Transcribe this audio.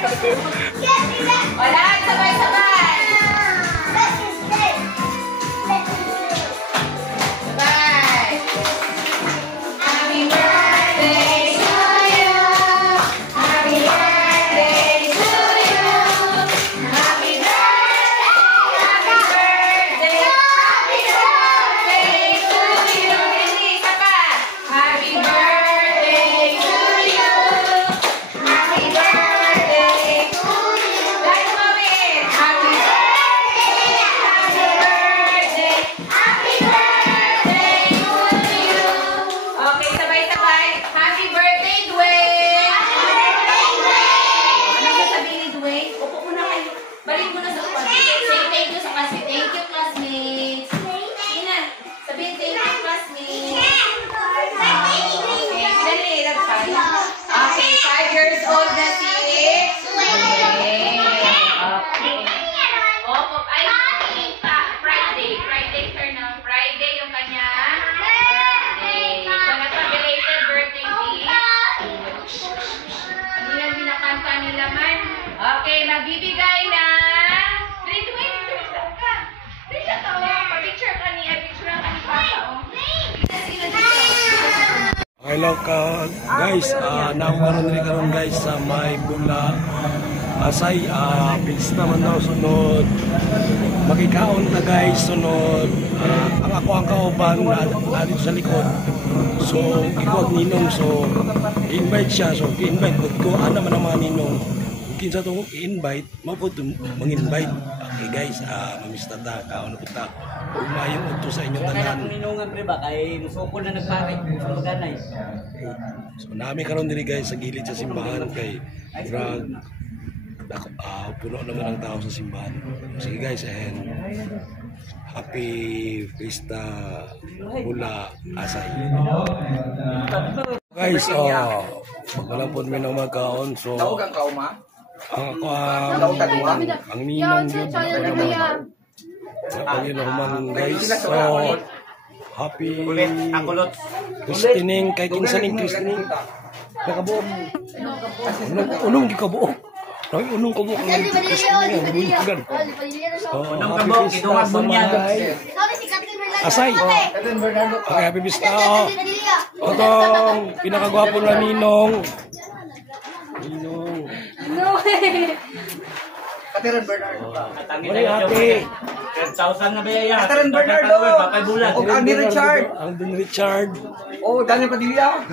Wala, sabay-sabay. Okay, magbibigay na. Wait, ka. Picture ka ni picture ka ni Papa. Hello guys, nakukaroon rin karon guys sa may Bula Asay, pista man daw sunod. Magikaon ta guys sunod. Ang ako ang kauban na dito sa likod. So, ikuwag ninong, so invite siya, so i-invite ko ano man ang mga ninong. Kinsa to i-invite, mapod mang-invite. Okay guys, mamista ta, kaon po ta. Umayong udto sa inyong tanan. Kaya kung ninungan pre ba kay musukol na nagpare sa maganay. So nami karon diri guys sa gilid sa simbahan kay drag puno naman ang tao sa simbahan. Sige guys, and happy Pista Bula Asay. Guys, magpalampod may na magkaon. So Tawag ang kauma? ang ninong yun ako naman guys. So happy Christining kay kinsaning Christining nakabuok unong gikabuok unong kabuok ng Christining bubugan. Unong kabuok idungag bunyag Asay. Okay, happy Pista. Otong pinakagwapo na ninong. Catherine Bernardo. Wala ate. 10,000 na bayaya. Catherine Bernardo. Papay bulan. O Andy Richard. Ang Richard. Oh, Daniel Padilla.